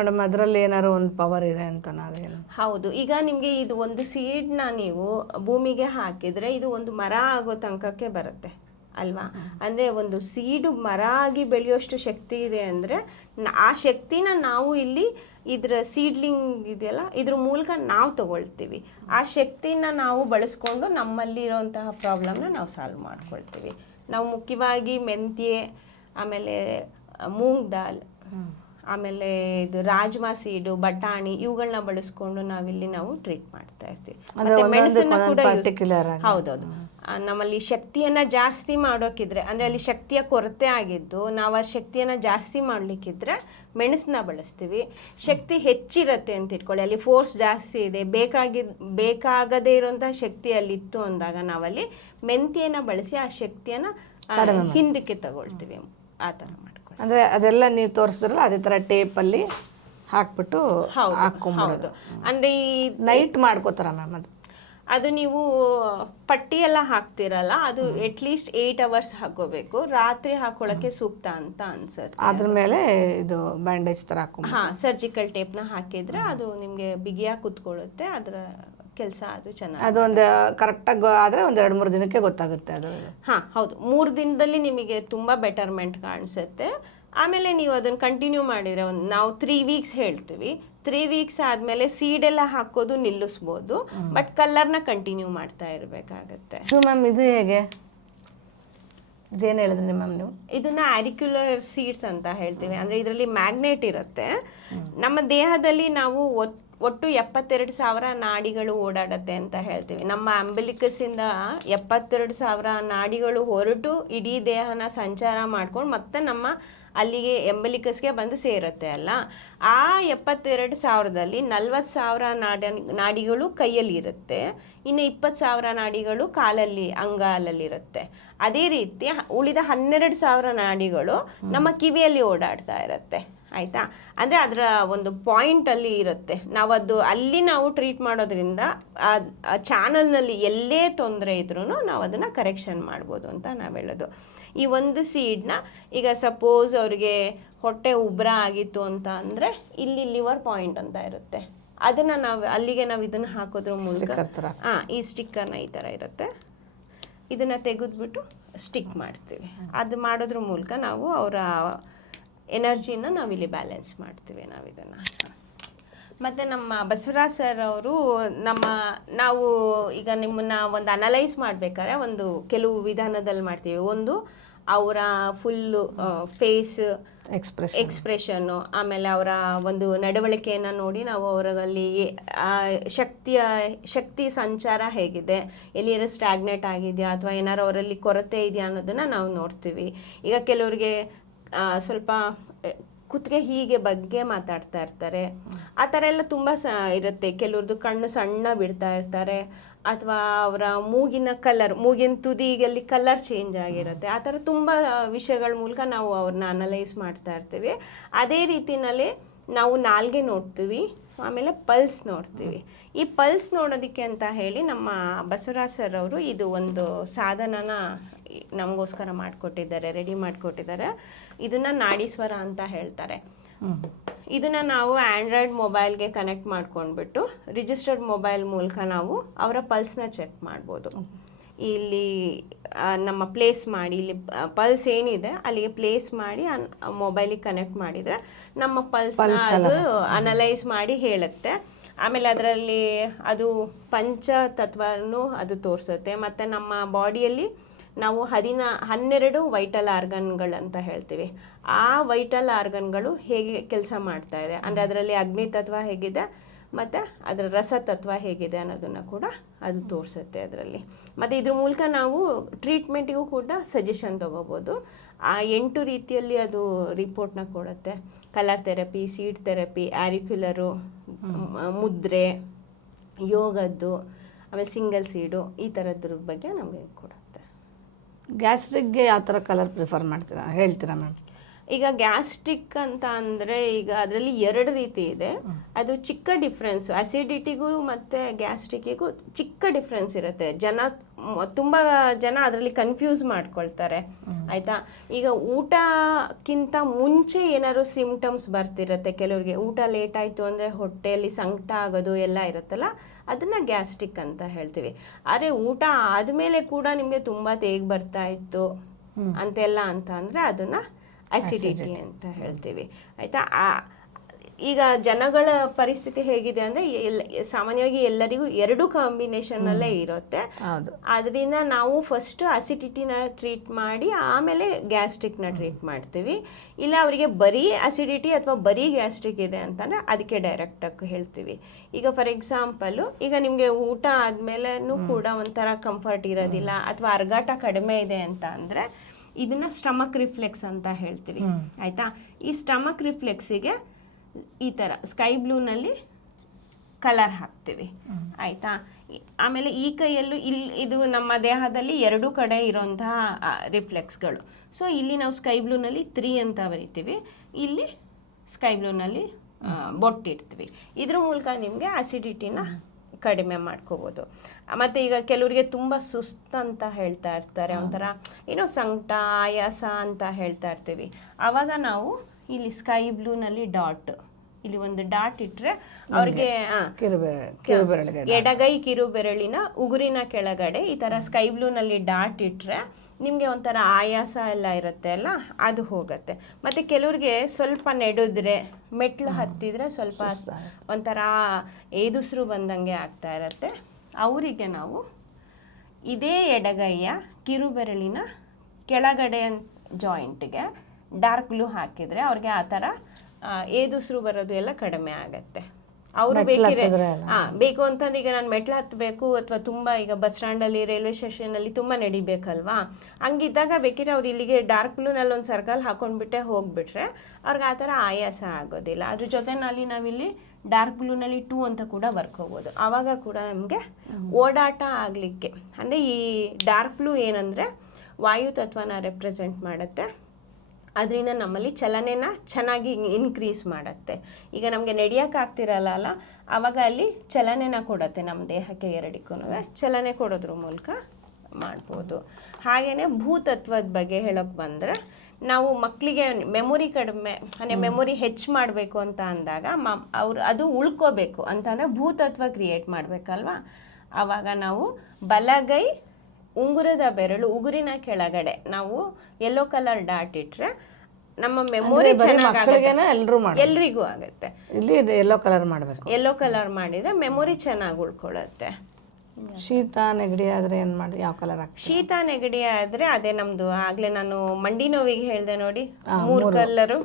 Madam ಅದರಲ್ಲಿ ಏನಾದ್ರು ಒಂದು ಪವರ್ ಇದೆ ಅಂತ ನಾವೇನು? ಹೌದು, ಈಗ ನಿಮಗೆ ಇದು ಒಂದು ಸೀಡ್ನ ನೀವು ಭೂಮಿಗೆ ಹಾಕಿದರೆ ಇದು ಒಂದು ಮರ ಆಗೋ ತನಕಕ್ಕೆ ಬರುತ್ತೆ ಅಲ್ವಾ. ಅಂದರೆ ಒಂದು ಸೀಡು ಮರ ಆಗಿ ಬೆಳೆಯೋಷ್ಟು ಶಕ್ತಿ ಇದೆ ಅಂದರೆ ಆ ಶಕ್ತಿನ ನಾವು ಇಲ್ಲಿ ಇದರ ಸೀಡ್ಲಿಂಗ್ ಇದೆಯಲ್ಲ ಇದ್ರ ಮೂಲಕ ನಾವು ತಗೊಳ್ತೀವಿ. ಆ ಶಕ್ತಿನ ನಾವು ಬಳಸ್ಕೊಂಡು ನಮ್ಮಲ್ಲಿರೋಂತಹ ಪ್ರಾಬ್ಲಮ್ನ ನಾವು ಸಾಲ್ವ್ ಮಾಡ್ಕೊಳ್ತೀವಿ. ನಾವು ಮುಖ್ಯವಾಗಿ ಮೆಂತ್ಯೆ, ಆಮೇಲೆ ಮೂಂಗ್ ದಾಲ್, ಆಮೇಲೆ ಇದು ರಾಜ್ಮಾ ಸೀಡು, ಬಟಾಣಿ ಇವುಗಳನ್ನ ಬಳಸ್ಕೊಂಡು ನಾವು ಟ್ರೀಟ್ ಮಾಡ್ತಾ ಇರ್ತೀವಿ. ಮತ್ತೆ ಮೆಣಸನ್ನ ಕೂಡ ಹೌದೌದು. ನಮ್ಮಲ್ಲಿ ಶಕ್ತಿಯನ್ನ ಜಾಸ್ತಿ ಮಾಡೋಕಿದ್ರೆ ಅಂದ್ರೆ ಅಲ್ಲಿ ಶಕ್ತಿಯ ಕೊರತೆ ಆಗಿದ್ದು ನಾವು ಆ ಶಕ್ತಿಯನ್ನ ಜಾಸ್ತಿ ಮಾಡ್ಲಿಕ್ಕಿದ್ರೆ ಮೆಣಸನ್ನ ಬಳಸ್ತೀವಿ. ಶಕ್ತಿ ಹೆಚ್ಚಿರತ್ತೆ ಅಂತ ಇಟ್ಕೊಳ್ಳಿ, ಅಲ್ಲಿ ಫೋರ್ಸ್ ಜಾಸ್ತಿ ಇದೆ, ಬೇಕಾಗದೇ ಇರುವಂತಹ ಶಕ್ತಿ ಅಲ್ಲಿ ಇತ್ತು ಅಂದಾಗ ನಾವಲ್ಲಿ ಮೆಂತ್ಯನ ಬಳಸಿ ಆ ಶಕ್ತಿಯನ್ನ ಹಿಂದಕ್ಕೆ ತಗೊಳ್ತೀವಿ. ಆ ಥರ ಮಾಡ್ಕೊಳ್ಳಿ. ಅಂದರೆ ಅದೆಲ್ಲ ನೀವು ತೋರಿಸಿದ್ರಲ್ಲ ಅದೇ ಥರ ಟೇಪಲ್ಲಿ ಹಾಕ್ಬಿಟ್ಟು ಹೌದು. ಅಂದರೆ ಈ ನೈಟ್ ಮಾಡ್ಕೋತಾರ ಮ್ಯಾಮ್ ಅದು ನೀವು ಪಟ್ಟಿ ಎಲ್ಲ ಹಾಕ್ತಿರಲ್ಲ, ಅದು ಅಟ್ಲೀಸ್ಟ್ 8 hours ಹಾಕೋಬೇಕು. ರಾತ್ರಿ ಹಾಕೊಳ್ಳೋಕ್ಕೆ ಸೂಕ್ತ ಅಂತ ಅನ್ಸುತ್ತೆ. ಅದ್ರ ಮೇಲೆ ಇದು ಬ್ಯಾಂಡೇಜ್ ಥರ ಸರ್ಜಿಕಲ್ ಟೇಪ್ನ ಹಾಕಿದ್ರೆ ಅದು ನಿಮಗೆ ಬಿಗಿಯಾಗಿ ಕುತ್ಕೊಳ್ಳುತ್ತೆ. ಅದರ ಕೆಲಸ ಅದು ಚೆನ್ನಾಗಿ. ಅದೊಂದು ಕರೆಕ್ಟಾಗಿ ಆದರೆ ಒಂದು 2-3 ದಿನಕ್ಕೆ ಗೊತ್ತಾಗುತ್ತೆ ಅದು. ಹೌದು, 3 ದಿನದಲ್ಲಿ ನಿಮಗೆ ತುಂಬ ಬೆಟರ್ಮೆಂಟ್ ಕಾಣಿಸುತ್ತೆ. ಆಮೇಲೆ ನೀವು ಅದನ್ನು ಕಂಟಿನ್ಯೂ ಮಾಡಿದರೆ ನಾವು 3 weeks ಹೇಳ್ತೀವಿ. 3 weeks ಆದಮೇಲೆ ಸೀಡೆಲ್ಲ ಹಾಕೋದು ನಿಲ್ಲಿಸ್ಬೋದು, ಬಟ್ ಕಲರ್ನ ಕಂಟಿನ್ಯೂ ಮಾಡ್ತಾ ಇರಬೇಕಾಗತ್ತೆ. ಮ್ಯಾಮ್ ಇದು ಹೇಗೆ, ಇದೇನು ಹೇಳಿದ್ರಿ ಮ್ಯಾಮ್ ನೀವು? ಇದನ್ನ ಆರಿಕ್ಯುಲರ್ ಸೀಡ್ಸ್ ಅಂತ ಹೇಳ್ತೀವಿ. ಅಂದರೆ ಇದರಲ್ಲಿ ಮ್ಯಾಗ್ನೆಟ್ ಇರುತ್ತೆ. ನಮ್ಮ ದೇಹದಲ್ಲಿ ನಾವು ಒಟ್ಟು 72,000 ನಾಡಿಗಳು ಓಡಾಡತ್ತೆ ಅಂತ ಹೇಳ್ತೀವಿ. ನಮ್ಮ ಅಂಬಿಲಿಕಸ್ಸಿಂದ 72,000 ನಾಡಿಗಳು ಹೊರಟು ಇಡೀ ದೇಹನ ಸಂಚಾರ ಮಾಡ್ಕೊಂಡು ಮತ್ತೆ ನಮ್ಮ ಅಲ್ಲಿಗೆ ಎಂಬಲಿಕಸ್ಗೆ ಬಂದು ಸೇರುತ್ತೆ ಅಲ್ಲ. ಆ 72,000ದಲ್ಲಿ 40,000 ನಾಡಿಗಳು ಕೈಯಲ್ಲಿ ಇರುತ್ತೆ, ಇನ್ನು 20,000 ನಾಡಿಗಳು ಕಾಲಲ್ಲಿ ಅಂಗಾಲಲ್ಲಿರುತ್ತೆ. ಅದೇ ರೀತಿ ಉಳಿದ 12,000 ನಾಡಿಗಳು ನಮ್ಮ ಕಿವಿಯಲ್ಲಿ ಓಡಾಡ್ತಾ ಇರುತ್ತೆ. ಆಯಿತಾ? ಅಂದರೆ ಅದರ ಒಂದು ಪಾಯಿಂಟಲ್ಲಿ ಇರುತ್ತೆ. ಅಲ್ಲಿ ನಾವು ಟ್ರೀಟ್ ಮಾಡೋದ್ರಿಂದ ಆ ಚಾನಲ್ನಲ್ಲಿ ಎಲ್ಲೇ ತೊಂದರೆ ಇದ್ರೂ ನಾವು ಅದನ್ನು ಕರೆಕ್ಷನ್ ಮಾಡ್ಬೋದು ಅಂತ ನಾವು ಹೇಳೋದು. ಈ ಒಂದು ಸೀಡ್ನ ಈಗ ಸಪೋಸ್ ಅವರಿಗೆ ಹೊಟ್ಟೆ ಉಬ್ರ ಆಗಿತ್ತು ಅಂತ ಅಂದರೆ ಇಲ್ಲಿ ಲಿವರ್ ಪಾಯಿಂಟ್ ಅಂತ ಇರುತ್ತೆ, ಅದನ್ನು ಅಲ್ಲಿಗೆ ನಾವು ಇದನ್ನು ಹಾಕೋದ್ರ ಮೂಲಕ ಈ ಸ್ಟಿಕ್ಕರ್ನ ಈ ಥರ ಇರುತ್ತೆ, ಇದನ್ನು ತೆಗೆದ್ಬಿಟ್ಟು ಸ್ಟಿಕ್ ಮಾಡ್ತೀವಿ. ಅದು ಮಾಡೋದ್ರ ಮೂಲಕ ನಾವು ಅವರ ಎನರ್ಜಿನ ನಾವಿಲ್ಲಿ ಬ್ಯಾಲೆನ್ಸ್ ಮಾಡ್ತೀವಿ ನಾವಿದನ್ನು. ಮತ್ತು ನಮ್ಮ ಬಸವರಾಜ್ ಸರ್ ಅವರು ನಾವು ಈಗ ನಿಮ್ಮನ್ನು ಒಂದು ಅನಲೈಸ್ ಮಾಡಬೇಕಾದ್ರೆ ಒಂದು ಕೆಲವು ವಿಧಾನದಲ್ಲಿ ಮಾಡ್ತೀವಿ. ಒಂದು ಅವರ ಫುಲ್ಲು ಫೇಸ್ ಎಕ್ಸ್ಪ್ರೆಷನ್ನು, ಆಮೇಲೆ ಅವರ ಒಂದು ನಡವಳಿಕೆಯನ್ನು ನೋಡಿ ನಾವು ಅವರಲ್ಲಿ ಶಕ್ತಿ ಸಂಚಾರ ಹೇಗಿದೆ, ಎಲ್ಲಿಯಾರು ಸ್ಟ್ಯಾಗ್ನೇಟ್ ಆಗಿದೆಯಾ ಅಥವಾ ಏನಾರು ಅವರಲ್ಲಿ ಕೊರತೆ ಇದೆಯಾ ಅನ್ನೋದನ್ನು ನಾವು ನೋಡ್ತೀವಿ. ಈಗ ಕೆಲವರಿಗೆ ಸ್ವಲ್ಪ ಕುತ್ತಿಗೆ ಹೀಗೆ ಬಗ್ಗೆ ಮಾತಾಡ್ತಾ ಇರ್ತಾರೆ, ಆ ಥರ ಎಲ್ಲ ತುಂಬ ಇರುತ್ತೆ. ಕೆಲವ್ರದ್ದು ಕಣ್ಣು ಸಣ್ಣ ಬಿಡ್ತಾ ಇರ್ತಾರೆ, ಅಥವಾ ಅವರ ಮೂಗಿನ ತುದಿಗಲ್ಲಿ ಕಲರ್ ಚೇಂಜ್ ಆಗಿರುತ್ತೆ. ಆ ಥರ ತುಂಬ ವಿಷಯಗಳ ಮೂಲಕ ನಾವು ಅವ್ರನ್ನ ಅನಲೈಸ್ ಮಾಡ್ತಾ ಇರ್ತೀವಿ. ಅದೇ ರೀತಿಯಲ್ಲಿ ನಾವು ನಾಲ್ಗೆ ನೋಡ್ತೀವಿ, ಆಮೇಲೆ ಪಲ್ಸ್ ನೋಡ್ತೀವಿ. ಈ ಪಲ್ಸ್ ನೋಡೋದಕ್ಕೆ ಅಂತ ಹೇಳಿ ನಮ್ಮ ಬಸವರಾಜ್ ಸರ್ ಅವರು ಇದು ಒಂದು ಸಾಧನನ ನಮಗೋಸ್ಕರ ಮಾಡಿಕೊಟ್ಟಿದ್ದಾರೆ, ರೆಡಿ ಮಾಡಿಕೊಟ್ಟಿದ್ದಾರೆ. ಇದನ್ನು ನಾಡೀಶ್ವರ ಅಂತ ಹೇಳ್ತಾರೆ. ಇದನ್ನು ನಾವು ಆ್ಯಂಡ್ರಾಯ್ಡ್ ಮೊಬೈಲ್ಗೆ ಕನೆಕ್ಟ್ ಮಾಡ್ಕೊಂಡ್ಬಿಟ್ಟು ರಿಜಿಸ್ಟರ್ಡ್ ಮೊಬೈಲ್ ಮೂಲಕ ನಾವು ಅವರ ಪಲ್ಸ್ನ ಚೆಕ್ ಮಾಡ್ಬೋದು. ಇಲ್ಲಿ ನಮ್ಮ ಪ್ಲೇಸ್ ಮಾಡಿ, ಇಲ್ಲಿ ಪಲ್ಸ್ ಏನಿದೆ ಅಲ್ಲಿಗೆ ಪ್ಲೇಸ್ ಮಾಡಿ ಮೊಬೈಲಿಗೆ ಕನೆಕ್ಟ್ ಮಾಡಿದರೆ ನಮ್ಮ ಪಲ್ಸ್ನ ಅದು ಅನಲೈಸ್ ಮಾಡಿ ಹೇಳುತ್ತೆ. ಆಮೇಲೆ ಅದರಲ್ಲಿ ಅದು ಪಂಚತತ್ವನೂ ಅದು ತೋರಿಸುತ್ತೆ. ಮತ್ತು ನಮ್ಮ ಬಾಡಿಯಲ್ಲಿ ನಾವು 12 ವೈಟಲ್ ಆರ್ಗನ್ಗಳಂತ ಹೇಳ್ತೀವಿ. ಆ ವೈಟಲ್ ಆರ್ಗನ್ಗಳು ಹೇಗೆ ಕೆಲಸ ಮಾಡ್ತಾ ಇದೆ, ಅಂದರೆ ಅದರಲ್ಲಿ ಅಗ್ನಿ ತತ್ವ ಹೇಗಿದೆ ಮತ್ತು ಅದರ ರಸತತ್ವ ಹೇಗಿದೆ ಅನ್ನೋದನ್ನು ಕೂಡ ಅದು ತೋರಿಸುತ್ತೆ ಅದರಲ್ಲಿ. ಮತ್ತು ಇದ್ರ ಮೂಲಕ ನಾವು ಟ್ರೀಟ್ಮೆಂಟಿಗೂ ಕೂಡ ಸಜೆಷನ್ ತೊಗೋಬೋದು. ಆ 8 ರೀತಿಯಲ್ಲಿ ಅದು ರಿಪೋರ್ಟ್ನ ಕೊಡುತ್ತೆ. ಕಲರ್ ಥೆರಪಿ, ಸೀಡ್ ಥೆರಪಿ, ಆರಿಕ್ಯುಲರು, ಮುದ್ರೆ, ಯೋಗದ್ದು, ಆಮೇಲೆ ಸಿಂಗಲ್ ಸೀಡು, ಈ ಥರದ್ರ ಬಗ್ಗೆ ನಮಗೆ ಕೊಡುತ್ತೆ. ಗ್ಯಾಸ್ಟ್ರಿಕ್ಗೆ ಯಾವ ಥರ ಕಲರ್ ಪ್ರಿಫರ್ ಮಾಡ್ತೀರಾ ಹೇಳ್ತೀರಾ ಮ್ಯಾಮ್? ಈಗ ಗ್ಯಾಸ್ಟ್ರಿಕ್ ಅಂತ ಅಂದರೆ ಈಗ ಅದರಲ್ಲಿ 2 ರೀತಿ ಇದೆ. ಅದು ಚಿಕ್ಕ ಡಿಫ್ರೆನ್ಸ್, ಅಸಿಡಿಟಿಗೂ ಮತ್ತು ಗ್ಯಾಸ್ಟ್ರಿಕ್ಕಿಗೂ ಚಿಕ್ಕ ಡಿಫ್ರೆನ್ಸ್ ಇರುತ್ತೆ. ತುಂಬ ಜನ ಅದರಲ್ಲಿ ಕನ್ಫ್ಯೂಸ್ ಮಾಡ್ಕೊಳ್ತಾರೆ, ಆಯಿತಾ. ಈಗ ಊಟಕ್ಕಿಂತ ಮುಂಚೆ ಏನಾದ್ರು ಸಿಮ್ಟಮ್ಸ್ ಬರ್ತಿರುತ್ತೆ ಕೆಲವ್ರಿಗೆ. ಊಟ ಲೇಟ್ ಆಯಿತು ಅಂದರೆ ಹೊಟ್ಟೆಯಲ್ಲಿ ಸಂಕಟ ಆಗೋದು ಎಲ್ಲ ಇರುತ್ತಲ್ಲ, ಅದನ್ನು ಗ್ಯಾಸ್ಟ್ರಿಕ್ ಅಂತ ಹೇಳ್ತೀವಿ. ಆದರೆ ಊಟ ಆದಮೇಲೆ ಕೂಡ ನಿಮಗೆ ತುಂಬ ತೇಗ್ ಬರ್ತಾ ಇತ್ತು ಅಂತೆಲ್ಲ ಅಂತ ಅಂದರೆ ಅದನ್ನು ಅಸಿಡಿಟಿ ಅಂತ ಹೇಳ್ತೀವಿ, ಆಯಿತಾ. ಈಗ ಜನಗಳ ಪರಿಸ್ಥಿತಿ ಹೇಗಿದೆ ಅಂದರೆ ಸಾಮಾನ್ಯವಾಗಿ ಎಲ್ಲರಿಗೂ 2 ಕಾಂಬಿನೇಷನ್ನಲ್ಲೇ ಇರುತ್ತೆ. ಅದರಿಂದ ನಾವು ಫಸ್ಟ್ ಅಸಿಡಿಟಿನ ಟ್ರೀಟ್ ಮಾಡಿ ಆಮೇಲೆ ಗ್ಯಾಸ್ಟ್ರಿಕ್ನ ಟ್ರೀಟ್ ಮಾಡ್ತೀವಿ. ಇಲ್ಲ ಅವರಿಗೆ ಬರೀ ಅಸಿಡಿಟಿ ಅಥವಾ ಬರೀ ಗ್ಯಾಸ್ಟ್ರಿಕ್ ಇದೆ ಅಂತಂದರೆ ಅದಕ್ಕೆ ಡೈರೆಕ್ಟಾಗಿ ಹೇಳ್ತೀವಿ. ಈಗ ಫಾರ್ ಎಕ್ಸಾಂಪಲು, ಈಗ ನಿಮಗೆ ಊಟ ಆದಮೇಲೂ ಕೂಡ ಒಂಥರ ಕಂಫರ್ಟ್ ಇರೋದಿಲ್ಲ ಅಥವಾ ಅರ್ಗಾಟ ಕಡಿಮೆ ಇದೆ ಅಂತ ಅಂದರೆ ಇದನ್ನ ಸ್ಟಮಕ್ ರಿಫ್ಲೆಕ್ಸ್ ಅಂತ ಹೇಳ್ತೀವಿ, ಆಯಿತಾ. ಈ ಸ್ಟಮಕ್ ರಿಫ್ಲೆಕ್ಸಿಗೆ ಈ ಥರ ಸ್ಕೈ ಬ್ಲೂನಲ್ಲಿ ಕಲರ್ ಹಾಕ್ತೀವಿ, ಆಯಿತಾ. ಆಮೇಲೆ ಈ ಕೈಯಲ್ಲೂ ಇದು ನಮ್ಮ ದೇಹದಲ್ಲಿ 2 ಕಡೆ ಇರೋಂತಹ ರಿಫ್ಲೆಕ್ಸ್ಗಳು. ಸೊ ಇಲ್ಲಿ ನಾವು ಸ್ಕೈ ಬ್ಲೂನಲ್ಲಿ 3 ಅಂತ ಬರಿತೀವಿ, ಇಲ್ಲಿ ಸ್ಕೈ ಬ್ಲೂನಲ್ಲಿ ಬೊಟ್ಟಿಡ್ತೀವಿ. ಇದ್ರ ಮೂಲಕ ನಿಮಗೆ ಅಸಿಡಿಟಿನ ಕಡಿಮೆ ಮಾಡ್ಕೋಬೋದು. ಮತ್ತು ಈಗ ಕೆಲವರಿಗೆ ತುಂಬ ಸುಸ್ತಂತ ಹೇಳ್ತಾ ಇರ್ತಾರೆ, ಒಂಥರ ಏನೋ ಸಂಕಟ ಆಯಾಸ ಅಂತ ಹೇಳ್ತಾ ಇರ್ತೀವಿ. ಆವಾಗ ನಾವು ಇಲ್ಲಿ ಸ್ಕೈ ಬ್ಲೂನಲ್ಲಿ ಡಾಟ್, ಇಲ್ಲಿ ಒಂದು ಡಾಟ್ ಇಟ್ಟರೆ ಅವ್ರಿಗೆ ಎಡಗೈ ಕಿರುಬೆರಳಿನ ಉಗುರಿನ ಕೆಳಗಡೆ ಈ ಥರ ಸ್ಕೈ ಬ್ಲೂನಲ್ಲಿ ಡಾಟ್ ಇಟ್ಟರೆ ನಿಮಗೆ ಒಂಥರ ಆಯಾಸ ಎಲ್ಲ ಇರುತ್ತೆ ಅಲ್ಲ, ಅದು ಹೋಗುತ್ತೆ. ಮತ್ತು ಕೆಲವ್ರಿಗೆ ಸ್ವಲ್ಪ ನಡೆದ್ರೆ ಮೆಟ್ಲು ಹತ್ತಿದ್ರೆ ಸ್ವಲ್ಪ ಒಂಥರ ಏದುಸಿರು ಬಂದಂಗೆ ಆಗ್ತಾ ಇರುತ್ತೆ. ಅವರಿಗೆ ನಾವು ಇದೇ ಎಡಗೈಯ ಕಿರುಬೆರಳಿನ ಕೆಳಗಡೆ ಜಾಯಿಂಟ್ಗೆ ಡಾರ್ಕ್ ಬ್ಲೂ ಹಾಕಿದರೆ ಅವ್ರಿಗೆ ಆ ಥರ ಏದುಸಿರು ಬರೋದು ಎಲ್ಲ ಕಡಿಮೆ ಆಗುತ್ತೆ. ಅವರು ಬೇಕು ಅಂತಂದ್ರೆ ಈಗ ನಾನು ಮೆಟ್ಲು ಹತ್ತಬೇಕು ಅಥವಾ ತುಂಬ ಈಗ ಬಸ್ ಸ್ಟ್ಯಾಂಡಲ್ಲಿ ರೈಲ್ವೆ ಸ್ಟೇಷನಲ್ಲಿ ತುಂಬ ನಡಿಬೇಕಲ್ವಾ, ಹಂಗಿದ್ದಾಗ ಬೇಕಿದ್ರೆ ಅವ್ರು ಇಲ್ಲಿಗೆ ಡಾರ್ಕ್ ಬ್ಲೂನಲ್ಲಿ ಒಂದು ಸರ್ಕಲ್ ಹಾಕೊಂಡ್ಬಿಟ್ಟೆ ಹೋಗ್ಬಿಟ್ರೆ ಅವ್ರಿಗೆ ಆ ಥರ ಆಯಾಸ ಆಗೋದಿಲ್ಲ. ಅದ್ರ ಜೊತೆನಲ್ಲಿ ನಾವಿಲ್ಲಿ ಡಾರ್ಕ್ ಬ್ಲೂನಲ್ಲಿ 2 ಅಂತ ಕೂಡ ಬರ್ಕೋಬೋದು. ಆವಾಗ ಕೂಡ ನಮಗೆ ಓಡಾಟ ಆಗಲಿಕ್ಕೆ, ಅಂದರೆ ಈ ಡಾರ್ಕ್ ಬ್ಲೂ ಏನಂದರೆ ವಾಯು ತತ್ವನ ರೆಪ್ರೆಸೆಂಟ್ ಮಾಡುತ್ತೆ. ಅದರಿಂದ ನಮ್ಮಲ್ಲಿ ಚಲನೆನ ಚೆನ್ನಾಗಿ ಇನ್ಕ್ರೀಸ್ ಮಾಡುತ್ತೆ. ಈಗ ನಮಗೆ ನಡೆಯೋಕ್ಕಾಗ್ತಿರಲ್ಲ ಅಲ್ಲ, ಆವಾಗ ಅಲ್ಲಿ ಚಲನೆನ ಕೊಡುತ್ತೆ ನಮ್ಮ ದೇಹಕ್ಕೆ 2ಕ್ಕೂ ಚಲನೆ ಕೊಡೋದ್ರ ಮೂಲಕ ಮಾಡ್ಬೋದು. ಹಾಗೆಯೇ ಭೂತತ್ವದ ಬಗ್ಗೆ ಹೇಳೋಕ್ಕೆ ಬಂದರೆ, ನಾವು ಮಕ್ಕಳಿಗೆ ಮೆಮೊರಿ ಕಡಿಮೆ ಅಂದರೆ ಮೆಮೊರಿ ಹೆಚ್ಚು ಮಾಡಬೇಕು ಅಂತ ಅಂದಾಗ ಅದು ಉಳ್ಕೋಬೇಕು ಅಂತಂದರೆ ಭೂತತ್ವ ಕ್ರಿಯೇಟ್ ಮಾಡಬೇಕಲ್ವಾ. ಆವಾಗ ನಾವು ಬಲಗೈ ಉಂಗುರದ ಬೆರಳು ಉಗುರಿನ ಕೆಳಗಡೆ ನಾವು ಯೆಲ್ಲೋ ಕಲರ್ ಡಾಟ್ ಇಟ್ಟರೆ ನಮ್ಮ ಮೆಮೊರಿ ಎಲ್ರಿಗೂ ಆಗುತ್ತೆ. ಇಲ್ಲಿ ಯೆಲ್ಲೋ ಕಲರ್ ಮಾಡಬೇಕು, ಯೆಲ್ಲೋ ಕಲರ್ ಮಾಡಿದರೆ ಮೆಮೊರಿ ಚೆನ್ನಾಗಿ ಉಳ್ಕೊಳ್ಳುತ್ತೆ. ಶೀತ ನೆಗಡಿ ಆದರೆ ಏನು ಮಾಡಿ ಯಾವ ಕಲರ್ ಹಾಕ್ತೀವಿ? ಶೀತ ನೆಗಡಿ ಆದರೆ ಅದೇ ನಮ್ಮದು ಆಗಲೇ ನಾನು ಮಂಡಿ ನೋವಿಗೆ ಹೇಳಿದೆ ನೋಡಿ, 3 ಕಲರು,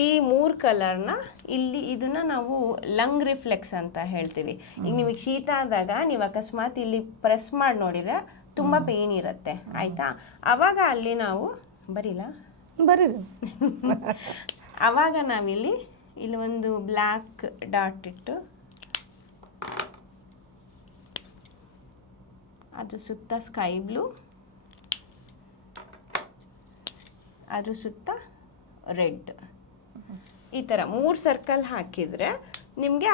ಈ 3 ಕಲರ್ನ ಇಲ್ಲಿ ಇದನ್ನ ನಾವು ಲಂಗ್ ರಿಫ್ಲೆಕ್ಸ್ ಅಂತ ಹೇಳ್ತೀವಿ. ಈಗ ನಿಮಗೆ ಶೀತ ಆದಾಗ ನೀವು ಅಕಸ್ಮಾತ್ ಇಲ್ಲಿ ಪ್ರೆಸ್ ಮಾಡಿ ನೋಡಿದರೆ ತುಂಬ ಪೇನ್ ಇರುತ್ತೆ, ಆಯಿತಾ. ಆವಾಗ ಅಲ್ಲಿ ನಾವು ಬರೀರಿ ಆವಾಗ ನಾವಿಲ್ಲಿ ಒಂದು ಬ್ಲ್ಯಾಕ್ ಡಾಟ್ ಇಟ್ಟು ಅದ್ರ ಸುತ್ತ ಸ್ಕೈ ಬ್ಲೂ, ಅದ್ರ ಸುತ್ತ ರೆಡ್, ಈ ಥರ 3 ಸರ್ಕಲ್ ಹಾಕಿದರೆ ನಿಮಗೆ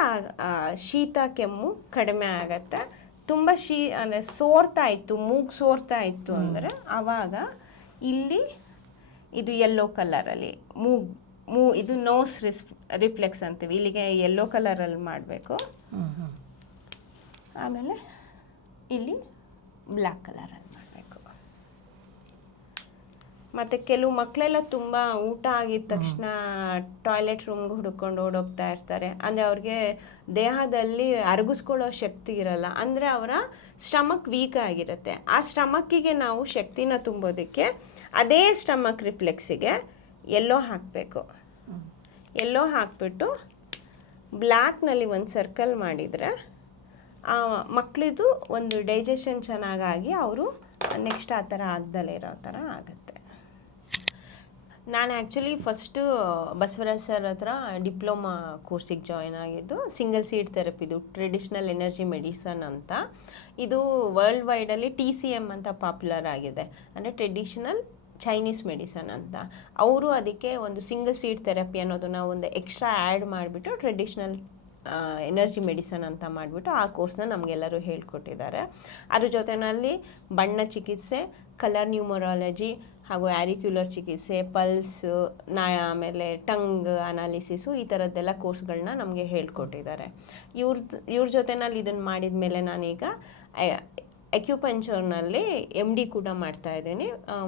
ಶೀತ ಕೆಮ್ಮು ಕಡಿಮೆ ಆಗತ್ತೆ. ತುಂಬ ಅಂದರೆ ಸೋರ್ತಾ ಇತ್ತು, ಮೂಗು ಸೋರ್ತಾ ಇತ್ತು ಅಂದರೆ ಆವಾಗ ಇಲ್ಲಿ ಇದು ಯೆಲ್ಲೋ ಕಲರಲ್ಲಿ ಇದು ನೋಸ್ ರಿಫ್ಲೆಕ್ಸ್ ಅಂತೀವಿ, ಇಲ್ಲಿಗೆ ಯೆಲ್ಲೋ ಕಲರಲ್ಲಿ ಮಾಡಬೇಕು. ಆಮೇಲೆ ಇಲ್ಲಿ ಬ್ಲ್ಯಾಕ್ ಕಲರಲ್ಲಿ ಮಾಡಬೇಕು. ಮತ್ತು ಕೆಲವು ಮಕ್ಕಳೆಲ್ಲ ತುಂಬ ಊಟ ಆಗಿದ ತಕ್ಷಣ ಟಾಯ್ಲೆಟ್ ರೂಮ್ಗೆ ಹುಡ್ಕೊಂಡು ಓಡೋಗ್ತಾ ಇರ್ತಾರೆ. ಅಂದರೆ ಅವ್ರಿಗೆ ದೇಹದಲ್ಲಿ ಅರಗಿಸ್ಕೊಳ್ಳೋ ಶಕ್ತಿ ಇರಲ್ಲ, ಅಂದರೆ ಅವರ ಸ್ಟಮಕ್ ವೀಕ್ ಆಗಿರುತ್ತೆ. ಆ ಸ್ಟಮಕ್ಕಿಗೆ ನಾವು ಶಕ್ತಿನ ತುಂಬೋದಕ್ಕೆ ಅದೇ ಸ್ಟಮಕ್ ರಿಫ್ಲೆಕ್ಸಿಗೆ ಯೆಲ್ಲೋ ಹಾಕಬೇಕು. ಯೆಲ್ಲೋ ಹಾಕ್ಬಿಟ್ಟು ಬ್ಲ್ಯಾಕ್ನಲ್ಲಿ ಒಂದು ಸರ್ಕಲ್ ಮಾಡಿದರೆ ಆ ಮಕ್ಕಳಿದು ಒಂದು ಡೈಜೆಷನ್ ಚೆನ್ನಾಗಾಗಿ ಅವರು ನೆಕ್ಸ್ಟ್ ಆ ಥರ ಆಗ್ದಲೇ ಇರೋ ಥರ ಆಗುತ್ತೆ. ನಾನು ಆ್ಯಕ್ಚುಲಿ ಫಸ್ಟು ಬಸವರಾಜ್ ಸರ್ ಹತ್ರ ಡಿಪ್ಲೊಮಾ ಕೋರ್ಸಿಗೆ ಜಾಯ್ನ್ ಆಗಿದ್ದು ಸಿಂಗಲ್ ಸೀಡ್ ಥೆರಪಿದು, ಟ್ರೆಡಿಷ್ನಲ್ ಎನರ್ಜಿ ಮೆಡಿಸನ್ ಅಂತ. ಇದು ವರ್ಲ್ಡ್ ವೈಡಲ್ಲಿ TCM ಅಂತ ಪಾಪ್ಯುಲರ್ ಆಗಿದೆ, ಅಂದರೆ ಟ್ರೆಡಿಷನಲ್ ಚೈನೀಸ್ ಮೆಡಿಸನ್ ಅಂತ. ಅವರು ಅದಕ್ಕೆ ಒಂದು ಸಿಂಗಲ್ ಸೀಡ್ ಥೆರಪಿ ಅನ್ನೋದನ್ನ ಒಂದು ಎಕ್ಸ್ಟ್ರಾ ಆ್ಯಡ್ ಮಾಡಿಬಿಟ್ಟು ಟ್ರೆಡಿಷ್ನಲ್ ಎನರ್ಜಿ ಮೆಡಿಸನ್ ಅಂತ ಮಾಡಿಬಿಟ್ಟು ಆ ಕೋರ್ಸ್ನ ನಮಗೆಲ್ಲರೂ ಹೇಳ್ಕೊಟ್ಟಿದ್ದಾರೆ. ಅದ್ರ ಜೊತೆಯಲ್ಲಿ ಬಣ್ಣ ಚಿಕಿತ್ಸೆ, ಕಲರ್ ನ್ಯೂಮರಾಲಜಿ ಹಾಗೂ ಆ್ಯರಿಕ್ಯುಲರ್ ಚಿಕಿತ್ಸೆ, ಪಲ್ಸು, ಆಮೇಲೆ ಟಂಗ್ ಅನಾಲಿಸಿಸು, ಈ ಥರದ್ದೆಲ್ಲ ಕೋರ್ಸ್ಗಳನ್ನ ನಮಗೆ ಹೇಳ್ಕೊಟ್ಟಿದ್ದಾರೆ. ಇವ್ರ ಜೊತೆನಲ್ಲಿ ಇದನ್ನು ಮಾಡಿದ ಮೇಲೆ ನಾನೀಗ ಅಕ್ಯುಪಂಚರ್ನಲ್ಲಿ MD ಕೂಡ ಮಾಡ್ತಾ ಇದ್ದೀನಿ.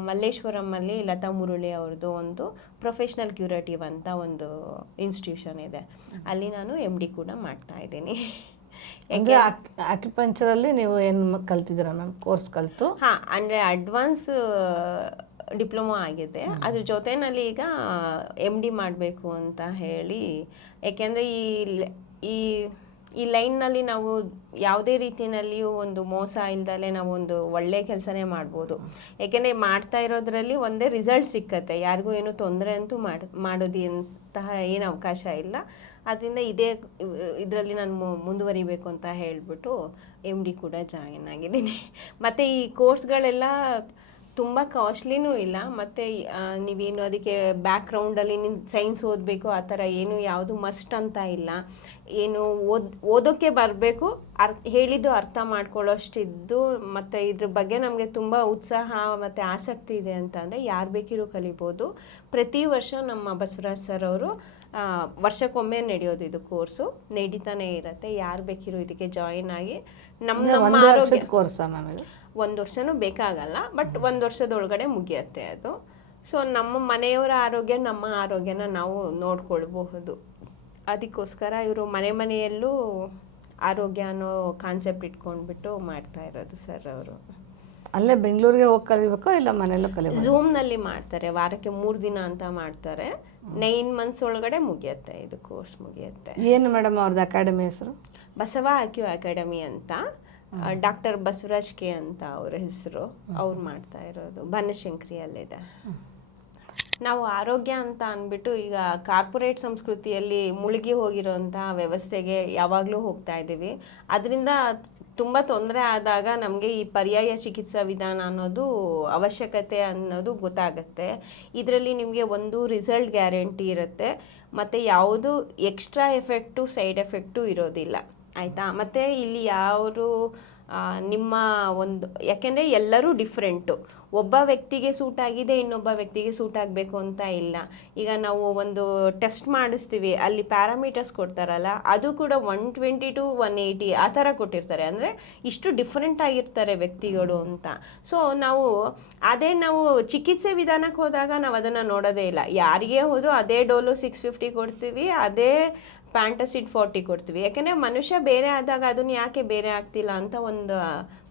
ಮಲ್ಲೇಶ್ವರಮಲ್ಲಿ ಲತಾ ಮುರಳಿ ಅವ್ರದ್ದು ಒಂದು ಪ್ರೊಫೆಷ್ನಲ್ ಕ್ಯೂರೇಟಿವ್ ಅಂತ ಒಂದು ಇನ್ಸ್ಟಿಟ್ಯೂಷನ್ ಇದೆ, ಅಲ್ಲಿ ನಾನು MD ಕೂಡ ಮಾಡ್ತಾ ಇದ್ದೀನಿ. ಅಂದರೆ ಆಕ್ಯುಪಂಚರಲ್ಲಿ ನೀವು ಏನು ಕಲ್ತಿದ್ದೀರಾ ಮ್ಯಾಮ್, ಕೋರ್ಸ್ ಕಲಿತು? ಹಾಂ, ಅಂದರೆ ಅಡ್ವಾನ್ಸ್ ಡಿಪ್ಲೊಮಾ ಆಗಿದೆ. ಅದ್ರ ಜೊತೆಯಲ್ಲಿ ಈಗ MD ಮಾಡಬೇಕು ಅಂತ ಹೇಳಿ, ಯಾಕೆಂದರೆ ಈ ಲೈನ್ನಲ್ಲಿ ನಾವು ಯಾವುದೇ ರೀತಿಯಲ್ಲಿಯೂ ಒಂದು ಮೋಸ ಇಲ್ದಲೆ ನಾವು ಒಂದು ಒಳ್ಳೆಯ ಕೆಲಸನೇ ಮಾಡ್ಬೋದು. ಏಕೆಂದರೆ ಮಾಡ್ತಾ ಇರೋದ್ರಲ್ಲಿ ಒಂದೇ ರಿಸಲ್ಟ್ ಸಿಕ್ಕತ್ತೆ, ಯಾರಿಗೂ ಏನು ತೊಂದರೆ ಅಂತೂ ಮಾಡೋದಂತಹ ಏನು ಅವಕಾಶ ಇಲ್ಲ. ಆದ್ದರಿಂದ ಇದರಲ್ಲಿ ನಾನು ಮುಂದುವರಿಬೇಕು ಅಂತ ಹೇಳಿಬಿಟ್ಟು MD ಕೂಡ ಜಾಯಿನ್ ಆಗಿದ್ದೀನಿ. ಮತ್ತು ಈ ಕೋರ್ಸ್ಗಳೆಲ್ಲ ತುಂಬ ಕಾಸ್ಟ್ಲಿನೂ ಇಲ್ಲ, ಮತ್ತು ನೀವೇನು ಅದಕ್ಕೆ ಬ್ಯಾಕ್ಗ್ರೌಂಡಲ್ಲಿ ಸೈನ್ಸ್ ಓದಬೇಕು ಆ ಥರ ಏನು ಯಾವುದು ಮಸ್ಟ್ ಅಂತ ಇಲ್ಲ. ಏನು ಓದೋಕ್ಕೆ ಬರಬೇಕು, ಹೇಳಿದ್ದು ಅರ್ಥ ಮಾಡ್ಕೊಳ್ಳೋಷ್ಟಿದ್ದು, ಮತ್ತು ಇದ್ರ ಬಗ್ಗೆ ನಮಗೆ ತುಂಬ ಉತ್ಸಾಹ ಮತ್ತು ಆಸಕ್ತಿ ಇದೆ ಅಂತಂದರೆ ಯಾರು ಬೇಕಿರೋ ಕಲಿಬೋದು. ಪ್ರತಿ ವರ್ಷ ನಮ್ಮ ಬಸವರಾಜ್ ಸರ್ ಅವರು ವರ್ಷಕ್ಕೊಮ್ಮೆ ನಡೆಯೋದು ಇದು ಕೋರ್ಸು, ನಡೀತಾನೆ ಇರುತ್ತೆ. ಯಾರು ಬೇಕಿರೋ ಇದಕ್ಕೆ ಜಾಯಿನ್ ಆಗಿ ನಮ್ಮ ಆರೋಗ್ಯ ಕೋರ್ಸ ನಮಗೆ 1 ವರ್ಷನೂ ಬೇಕಾಗಲ್ಲ, ಬಟ್ 1 ವರ್ಷದೊಳಗಡೆ ಮುಗಿಯುತ್ತೆ ಅದು. ಸೊ ನಮ್ಮ ಮನೆಯವರ ಆರೋಗ್ಯ, ನಮ್ಮ ಆರೋಗ್ಯನ ನಾವು ನೋಡ್ಕೊಳ್ಬಹುದು. ಅದಕ್ಕೋಸ್ಕರ ಇವರು ಮನೆಯಲ್ಲೂ ಆರೋಗ್ಯ ಅನ್ನೋ ಕಾನ್ಸೆಪ್ಟ್ ಇಟ್ಕೊಂಡ್ಬಿಟ್ಟು ಮಾಡ್ತಾ ಇರೋದು ಸರ್ ಅವರು. ಅಲ್ಲೇ ಬೆಂಗಳೂರಿಗೆ ಹೋಗಿ ಕಲಿಬೇಕೋ ಇಲ್ಲ ಮನೆಯಲ್ಲೂ ಕಲಿಬೇಕು? ಝೂಮ್ನಲ್ಲಿ ಮಾಡ್ತಾರೆ, ವಾರಕ್ಕೆ 3 ದಿನ ಅಂತ ಮಾಡ್ತಾರೆ. 9 ಮಂತ್ಸ್ ಒಳಗಡೆ ಮುಗಿಯುತ್ತೆ, ಇದು ಕೋರ್ಸ್ ಮುಗಿಯುತ್ತೆ. ಏನು ಮೇಡಮ್ ಅವ್ರದ್ದು ಅಕಾಡೆಮಿ ಹೆಸರು? ಬಸವ ಅಕ್ಯೂ ಅಕಾಡೆಮಿ ಅಂತ, ಡಾಕ್ಟರ್ ಬಸವರಾಜ್ ಕೆ ಅಂತ ಅವ್ರ ಹೆಸರು. ಅವ್ರು ಮಾಡ್ತಾ ಇರೋದು ಬನಶಂಕರಿಯಲ್ಲಿದೆ. ನಾವು ಆರೋಗ್ಯ ಅಂತ ಅಂದ್ಬಿಟ್ಟು ಈಗ ಕಾರ್ಪೊರೇಟ್ ಸಂಸ್ಕೃತಿಯಲ್ಲಿ ಮುಳುಗಿ ಹೋಗಿರೋಂಥ ವ್ಯವಸ್ಥೆಗೆ ಯಾವಾಗಲೂ ಹೋಗ್ತಾ ಇದ್ದೀವಿ. ಅದರಿಂದ ತುಂಬ ತೊಂದರೆ ಆದಾಗ ನಮಗೆ ಈ ಪರ್ಯಾಯ ಚಿಕಿತ್ಸಾ ವಿಧಾನ ಅನ್ನೋದು ಅವಶ್ಯಕತೆ ಅನ್ನೋದು ಗೊತ್ತಾಗುತ್ತೆ. ಇದರಲ್ಲಿ ನಿಮಗೆ ಒಂದು ರಿಸಲ್ಟ್ ಗ್ಯಾರಂಟಿ ಇರುತ್ತೆ, ಮತ್ತು ಯಾವುದು ಎಕ್ಸ್ಟ್ರಾ ಎಫೆಕ್ಟು ಸೈಡ್ ಎಫೆಕ್ಟು ಇರೋದಿಲ್ಲ, ಆಯಿತಾ. ಮತ್ತು ಇಲ್ಲಿ ಯಾರು ನಿಮ್ಮ ಒಂದು, ಯಾಕೆಂದರೆ ಎಲ್ಲರೂ ಡಿಫ್ರೆಂಟು, ಒಬ್ಬ ವ್ಯಕ್ತಿಗೆ ಸೂಟ್ ಆಗಿದೆ ಇನ್ನೊಬ್ಬ ವ್ಯಕ್ತಿಗೆ ಸೂಟ್ ಆಗಬೇಕು ಅಂತ ಇಲ್ಲ. ಈಗ ನಾವು ಒಂದು ಟೆಸ್ಟ್ ಮಾಡಿಸ್ತೀವಿ, ಅಲ್ಲಿ ಪ್ಯಾರಾಮೀಟರ್ಸ್ ಕೊಡ್ತಾರಲ್ಲ, ಅದು ಕೂಡ 120 to 180 ಆ ಥರ ಕೊಟ್ಟಿರ್ತಾರೆ. ಅಂದರೆ ಇಷ್ಟು ಡಿಫ್ರೆಂಟ್ ಆಗಿರ್ತಾರೆ ವ್ಯಕ್ತಿಗಳು ಅಂತ. ಸೊ ನಾವು ಚಿಕಿತ್ಸೆ ವಿಧಾನಕ್ಕೆ ಹೋದಾಗ ನಾವು ಅದನ್ನು ನೋಡೋದೇ ಇಲ್ಲ. ಯಾರಿಗೇ ಹೋದರೂ ಅದೇ ಡೋಲು 650 ಕೊಡ್ತೀವಿ, ಅದೇ ಪ್ಯಾಂಟಸಿಡ್ 40 ಕೊಡ್ತೀವಿ. ಯಾಕೆಂದರೆ ಮನುಷ್ಯ ಬೇರೆ ಆದಾಗ ಅದನ್ನು ಯಾಕೆ ಬೇರೆ ಆಗ್ತಿಲ್ಲ ಅಂತ ಒಂದು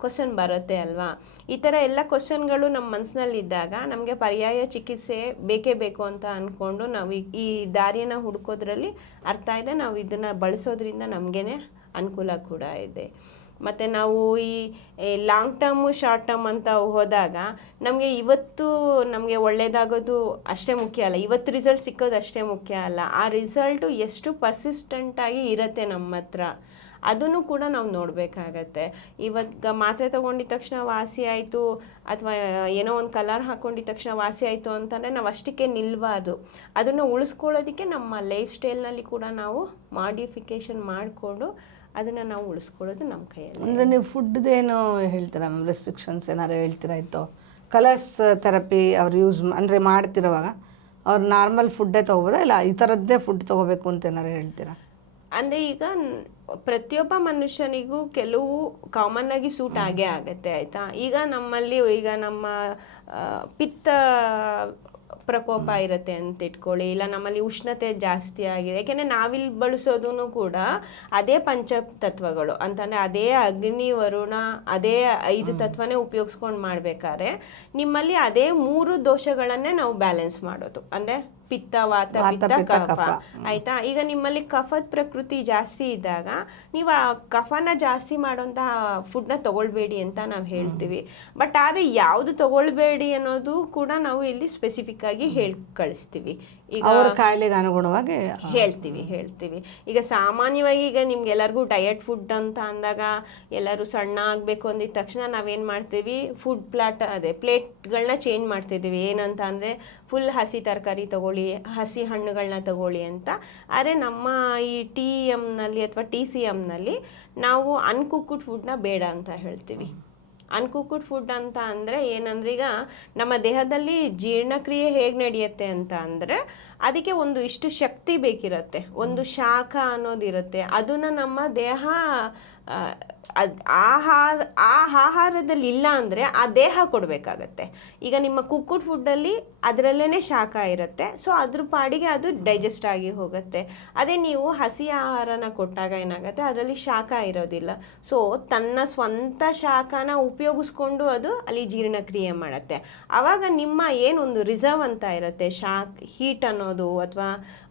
ಕ್ವಶನ್ ಬರುತ್ತೆ ಅಲ್ವಾ. ಈ ಥರ ಎಲ್ಲ ಕ್ವಶನ್ಗಳು ನಮ್ಮ ಮನಸ್ಸಿನಲ್ಲಿದ್ದಾಗ ನಮಗೆ ಪರ್ಯಾಯ ಚಿಕಿತ್ಸೆ ಬೇಕೇ ಬೇಕು ಅಂತ ಅಂದ್ಕೊಂಡು ನಾವು ಈ ದಾರಿಯನ್ನು ಹುಡುಕೋದ್ರಲ್ಲಿ ಅರ್ಥ ಇದೆ. ನಾವು ಇದನ್ನು ಬಳಸೋದ್ರಿಂದ ನಮಗೇ ಅನುಕೂಲ ಕೂಡ ಇದೆ. ಮತ್ತು ನಾವು ಈ ಲಾಂಗ್ ಟರ್ಮು ಶಾರ್ಟ್ ಟರ್ಮ್ ಅಂತ ಹೋದಾಗ ನಮಗೆ ಒಳ್ಳೆಯದಾಗೋದು ಅಷ್ಟೇ ಮುಖ್ಯ ಅಲ್ಲ, ಇವತ್ತು ರಿಸಲ್ಟ್ ಸಿಕ್ಕೋದು ಅಷ್ಟೇ ಮುಖ್ಯ ಅಲ್ಲ, ಆ ರಿಸಲ್ಟು ಎಷ್ಟು ಪರ್ಸಿಸ್ಟೆಂಟಾಗಿ ಇರುತ್ತೆ ನಮ್ಮ ಹತ್ರ ಅದನ್ನು ಕೂಡ ನಾವು ನೋಡಬೇಕಾಗತ್ತೆ. ಇವಾಗ ಮಾತ್ರೆ ತೊಗೊಂಡಿದ ತಕ್ಷಣ ವಾಸಿ ಆಯಿತು, ಅಥವಾ ಏನೋ ಒಂದು ಕಲರ್ ಹಾಕ್ಕೊಂಡಿದ್ದ ತಕ್ಷಣ ವಾಸಿ ಆಯಿತು ಅಂತಂದರೆ ನಾವು ಅಷ್ಟಕ್ಕೆ ನಿಲ್ಲಬಾರ್ದು. ಅದನ್ನು ಉಳಿಸ್ಕೊಳ್ಳೋದಕ್ಕೆ ನಮ್ಮ ಲೈಫ್ ಸ್ಟೈಲ್ನಲ್ಲಿ ಕೂಡ ನಾವು ಮಾಡಿಫಿಕೇಷನ್ ಮಾಡಿಕೊಂಡು ಅದನ್ನು ನಾವು ಉಳಿಸ್ಕೊಳ್ಳೋದು ನಮ್ಮ ಕೈಯಲ್ಲಿ. ಅಂದರೆ ನೀವು ಫುಡ್ದೇನು ಹೇಳ್ತೀರಾ ಮ್ಯಾಮ್, ರೆಸ್ಟ್ರಿಕ್ಷನ್ಸ್ ಏನಾರು ಹೇಳ್ತೀರಾ ಇತ್ತು? ಕಲರ್ಸ್ ಥೆರಪಿ ಅವ್ರು ಯೂಸ್ ಅಂದರೆ ಮಾಡ್ತಿರುವಾಗ ಅವ್ರು ನಾರ್ಮಲ್ ಫುಡ್ಡೇ ತೊಗೋಬೋದಾ, ಇಲ್ಲ ಈ ಥರದ್ದೇ ಫುಡ್ ತೊಗೋಬೇಕು ಅಂತ ಏನಾರು ಹೇಳ್ತೀರಾ? ಅಂದರೆ ಈಗ ಪ್ರತಿಯೊಬ್ಬ ಮನುಷ್ಯನಿಗೂ ಕೆಲವು ಕಾಮನ್ ಆಗಿ ಸೂಟ್ ಆಗೇ ಆಗುತ್ತೆ, ಆಯಿತಾ. ಈಗ ನಮ್ಮ ಪಿತ್ತ ಪ್ರಕೋಪ ಇರುತ್ತೆ ಅಂತ ಇಟ್ಕೊಳ್ಳಿ, ಇಲ್ಲ ನಮ್ಮಲ್ಲಿ ಉಷ್ಣತೆ ಜಾಸ್ತಿ ಆಗಿದೆ. ಯಾಕೆಂದರೆ ನಾವಿಲ್ಲಿ ಬಳಸೋದೂ ಕೂಡ ಅದೇ ಪಂಚತತ್ವಗಳು ಅಂತಂದರೆ ಅದೇ ಅಗ್ನಿ, ವರುಣ, ಅದೇ 5 ತತ್ವನೇ ಉಪಯೋಗಿಸ್ಕೊಂಡು ಮಾಡಬೇಕಾದ್ರೆ ನಿಮ್ಮಲ್ಲಿ ಅದೇ 3 ದೋಷಗಳನ್ನೇ ನಾವು ಬ್ಯಾಲೆನ್ಸ್ ಮಾಡೋದು. ಅಂದರೆ ಪಿತ್ತ ವಾತ ಪಿತ್ತ ಕಫ ಆಯ್ತಾ. ಈಗ ನಿಮ್ಮಲ್ಲಿ ಕಫದ ಪ್ರಕೃತಿ ಜಾಸ್ತಿ ಇದ್ದಾಗ ನೀವು ಆ ಕಫನ ಜಾಸ್ತಿ ಮಾಡುವಂತಹ ಫುಡ್ನ ತಗೊಳ್ಬೇಡಿ ಅಂತ ನಾವು ಹೇಳ್ತೀವಿ. ಬಟ್ ಆದರೆ ಯಾವುದು ತಗೊಳ್ಬೇಡಿ ಅನ್ನೋದು ಕೂಡ ನಾವು ಇಲ್ಲಿ ಸ್ಪೆಸಿಫಿಕ್ ಆಗಿ ಹೇಳಿ ಕಳಿಸ್ತೀವಿ. ಈಗ ಅವ್ರ ಕಾಯಿಲೆಗೆ ಅನುಗುಣವಾಗಿ ಹೇಳ್ತೀವಿ. ಈಗ ಸಾಮಾನ್ಯವಾಗಿ ಈಗ ನಿಮ್ಗೆಲ್ಲರಿಗೂ ಡಯಟ್ ಫುಡ್ ಅಂತ ಅಂದಾಗ ಎಲ್ಲರೂ ಸಣ್ಣ ಆಗಬೇಕು ಅಂದಿದ ತಕ್ಷಣ ನಾವೇನು ಮಾಡ್ತೀವಿ, ಫುಡ್ ಪ್ಲೇಟ್ಗಳನ್ನ ಚೇಂಜ್ ಮಾಡ್ತಿದ್ದೀವಿ. ಏನಂತ ಅಂದರೆ ಫುಲ್ ಹಸಿ ತರಕಾರಿ ತಗೊಳ್ಳಿ, ಹಸಿ ಹಣ್ಣುಗಳನ್ನ ತಗೊಳ್ಳಿ ಅಂತ. ಆದರೆ ನಮ್ಮ ಈ TEMನಲ್ಲಿ ಅಥವಾ TCMನಲ್ಲಿ ನಾವು ಅನ್ಕುಕ್ಡ್ ಫುಡ್ನ ಬೇಡ ಅಂತ ಹೇಳ್ತೀವಿ. ಅನ್ಕುಕ್ಡ್ ಫುಡ್ ಅಂತ ಅಂದರೆ ಏನಂದ್ರೆ, ಈಗ ನಮ್ಮ ದೇಹದಲ್ಲಿ ಜೀರ್ಣಕ್ರಿಯೆ ಹೇಗೆ ನಡೆಯುತ್ತೆ ಅಂತ ಅಂದರೆ ಅದಕ್ಕೆ ಒಂದು ಇಷ್ಟು ಶಕ್ತಿ ಬೇಕಿರುತ್ತೆ, ಒಂದು ಶಾಖ ಅನ್ನೋದಿರುತ್ತೆ. ಅದನ್ನು ನಮ್ಮ ದೇಹ ಆಹಾರದಲ್ಲಿ ಇಲ್ಲ ಅಂದರೆ ಆ ದೇಹ ಕೊಡಬೇಕಾಗತ್ತೆ. ಈಗ ನಿಮ್ಮ ಕುಕ್ಕುಡ್ ಫುಡ್ಡಲ್ಲಿ ಅದರಲ್ಲೇ ಶಾಖ ಇರುತ್ತೆ, ಸೊ ಅದ್ರ ಪಾಡಿಗೆ ಅದು ಡೈಜೆಸ್ಟ್ ಆಗಿ ಹೋಗುತ್ತೆ. ಅದೇ ನೀವು ಹಸಿ ಆಹಾರನ ಕೊಟ್ಟಾಗ ಏನಾಗುತ್ತೆ, ಅದರಲ್ಲಿ ಶಾಖ ಇರೋದಿಲ್ಲ. ಸೊ ತನ್ನ ಸ್ವಂತ ಶಾಖನ ಉಪಯೋಗಿಸ್ಕೊಂಡು ಅದು ಅಲ್ಲಿ ಜೀರ್ಣಕ್ರಿಯೆ ಮಾಡುತ್ತೆ. ಆವಾಗ ನಿಮ್ಮ ಏನೊಂದು ರಿಸರ್ವ್ ಅಂತ ಇರುತ್ತೆ, ಹೀಟ್ ಅನ್ನೋದು ಅಥವಾ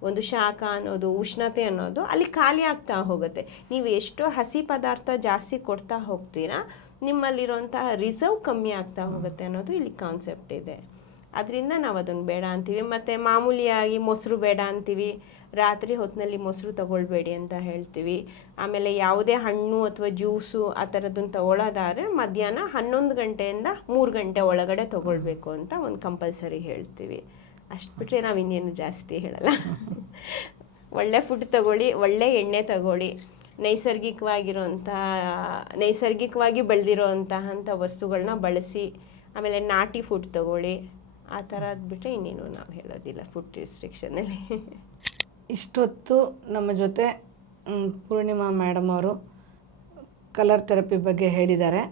ಒಂದು ಶಾಖ ಅನ್ನೋದು, ಉಷ್ಣತೆ ಅನ್ನೋದು ಅಲ್ಲಿ ಖಾಲಿ ಆಗ್ತಾ ಹೋಗುತ್ತೆ. ನೀವು ಎಷ್ಟು ಹಸಿ ಪದಾರ್ಥ ಜಾಸ್ತಿ ಕೊಡ್ತಾ ಹೋಗ್ತೀರಾ, ನಿಮ್ಮಲ್ಲಿರುವಂತಹ ರಿಸರ್ವ್ ಕಮ್ಮಿ ಆಗ್ತಾ ಹೋಗುತ್ತೆ ಅನ್ನೋದು ಇಲ್ಲಿ ಕಾನ್ಸೆಪ್ಟ್ ಇದೆ. ಅದರಿಂದ ನಾವು ಅದನ್ನು ಬೇಡ ಅಂತೀವಿ. ಮತ್ತು ಮಾಮೂಲಿಯಾಗಿ ಮೊಸರು ಬೇಡ ಅಂತೀವಿ, ರಾತ್ರಿ ಹೊತ್ತಿನಲ್ಲಿ ಮೊಸರು ತಗೊಳ್ಬೇಡಿ ಅಂತ ಹೇಳ್ತೀವಿ. ಆಮೇಲೆ ಯಾವುದೇ ಹಣ್ಣು ಅಥವಾ ಜ್ಯೂಸು ಆ ಥರದ್ದನ್ನು ತಗೊಳ್ಳೋದಾದ್ರೆ ಮಧ್ಯಾಹ್ನ 11 ಗಂಟೆಯಿಂದ 3 ಗಂಟೆ ಒಳಗಡೆ ತಗೊಳ್ಬೇಕು ಅಂತ ಒಂದು ಕಂಪಲ್ಸರಿ ಹೇಳ್ತೀವಿ. ಅಷ್ಟು ಬಿಟ್ಟರೆ ನಾವು ಇನ್ನೇನು ಜಾಸ್ತಿ ಹೇಳಲ್ಲ. ಒಳ್ಳೆ ಫುಡ್ ತಗೊಳ್ಳಿ, ಒಳ್ಳೆ ಎಣ್ಣೆ ತಗೊಳ್ಳಿ, ನೈಸರ್ಗಿಕವಾಗಿ ಬೆಳೆದಿರೋಂತಹ ವಸ್ತುಗಳನ್ನ ಬಳಸಿ, ಆಮೇಲೆ ನಾಟಿ ಫುಡ್ ತಗೊಳ್ಳಿ. ಆ ಥರದ್ದು ಬಿಟ್ಟರೆ ಇನ್ನೇನು ನಾವು ಹೇಳೋದಿಲ್ಲ ಫುಡ್ ರಿಸ್ಟ್ರಿಕ್ಷನಲ್ಲಿ. ಇಷ್ಟೊತ್ತು ನಮ್ಮ ಜೊತೆ ಪೂರ್ಣಿಮಾ ಮೇಡಮ್ ಅವರು ಕಲರ್ ಥೆರಪಿ ಬಗ್ಗೆ ಹೇಳಿದ್ದಾರೆ.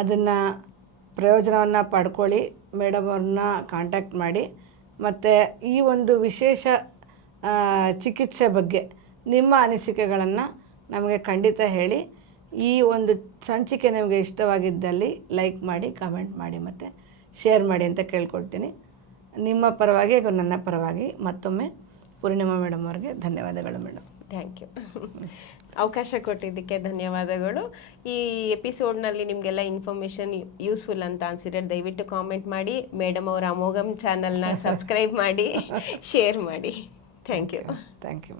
ಅದನ್ನು ಪ್ರಯೋಜನವನ್ನು ಪಡ್ಕೊಳ್ಳಿ, ಮೇಡಮ್ ಅವ್ರನ್ನ ಕಾಂಟ್ಯಾಕ್ಟ್ ಮಾಡಿ. ಮತ್ತು ಈ ಒಂದು ವಿಶೇಷ ಚಿಕಿತ್ಸೆ ಬಗ್ಗೆ ನಿಮ್ಮ ಅನಿಸಿಕೆಗಳನ್ನು ನಮಗೆ ಖಂಡಿತ ಹೇಳಿ. ಈ ಒಂದು ಸಂಚಿಕೆ ನಿಮಗೆ ಇಷ್ಟವಾಗಿದ್ದಲ್ಲಿ ಲೈಕ್ ಮಾಡಿ, ಕಾಮೆಂಟ್ ಮಾಡಿ ಮತ್ತು ಶೇರ್ ಮಾಡಿ ಅಂತ ಕೇಳ್ಕೊಳ್ತೀನಿ. ನಿಮ್ಮ ಪರವಾಗಿ ಹಾಗೂ ನನ್ನ ಪರವಾಗಿ ಮತ್ತೊಮ್ಮೆ ಪೂರ್ಣಿಮಾ ಮೇಡಮ್ ಅವ್ರಿಗೆ ಧನ್ಯವಾದಗಳು ಮೇಡಮ್. Thank you. ಅವಕಾಶ ಕೊಟ್ಟಿದ್ದಕ್ಕೆ ಧನ್ಯವಾದಗಳು. ಈ ಎಪಿಸೋಡ್ನಲ್ಲಿ ನಿಮಗೆಲ್ಲ ಇನ್ಫಾರ್ಮೇಷನ್ ಯೂಸ್ಫುಲ್ ಅಂತ ಅನಿಸಿದ್ರೆ ದಯವಿಟ್ಟು ಕಾಮೆಂಟ್ ಮಾಡಿ, ಮೇಡಮ್ ಅವರ ಅಮೋಘಂ ಚಾನಲ್ನ ಸಬ್ಸ್ಕ್ರೈಬ್ ಮಾಡಿ, ಶೇರ್ ಮಾಡಿ. Thank you. Thank you.